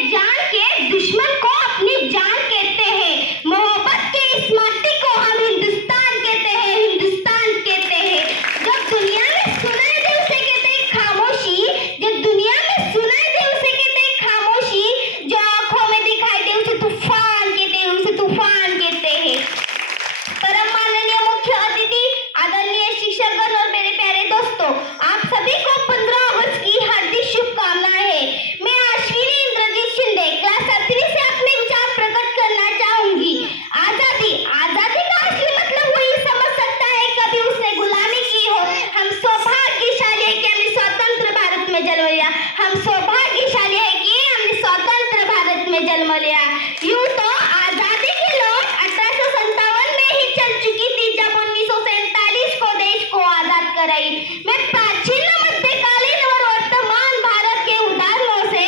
जान के दुश्मन को अपनी जान कहते हैं। मोहब्बत के इस माटी को हम हिंदुस्तान कहते हैं, हिंदुस्तान कहते हैं। जब दुनिया में सुनाई दे उसे कहते हैं खामोशी, जब दुनिया में सुनाई दे उसे कहते हैं खामोशी, जो आंखों में दिखाई दे उसे तूफान कहते हैं, उसे तूफान कहते हैं। परम माननीय मुख्य अतिथि, आदरणीय शिक्षकगण और मेरे प्यारे दोस्तों, आप सभी को 15 अगस्त की हार्दिक शुभकामनाएं। मैं अश्विनी इंद्रजीत शिंदे क्लास 7वीं से अपने विचार प्रकट करना चाहूंगी। आजादी, आजादी का असली मतलब वही समझ सकता है कभी उसने गुलामी की हो। हम सौभाग्यशाली है कि हमने स्वतंत्र भारत में जन्म लिया, हम सौभाग्यशाली है कि हमने स्वतंत्र भारत में जन्म लिया। यूं तो आजादी की लौट 1857 में ही चल चुकी थी, जब 1947 को देश को आजाद कराई। मैं प्राचीन मध्यकालीन और वर्तमान भारत के उदाहरणों से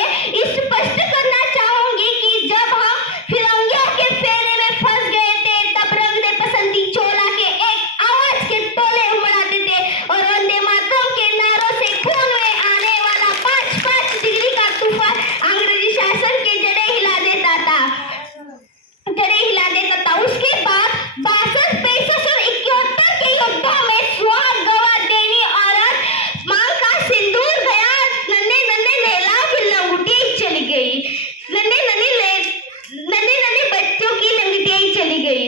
स्पष्ट करना चाहूंगी कि जब हम फिरंगियों के फेरे में फंस गए थे, तब रंग दे पसंदी चोला के एक आवाज के टोले उमड़ाते थे और वंदे मातरम के नारों से खून में आने वाला 5-5 डिग्री का तूफान अंग्रेजी शासन के जड़ें हिला देता था, उसके बाद 62, 65 और 71 के युद्धों में सुहाग गवा देनी औरत मां का सिंदूर गया, नन्हे नन्हे लैला की लंगोटियां चली गई, नन्हे बच्चों की लंगोटियां चली गई।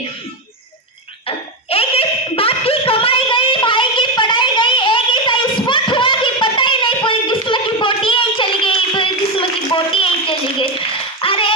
एक बाप की कमाई गई, भाई की पढ़ाई गई, एक ऐसा स्पॉट हुआ कि पता ही नहीं, पूरी जिस्म की बोटियां चली गई, पूरी जिस्म की बोटियां चली गई। अरे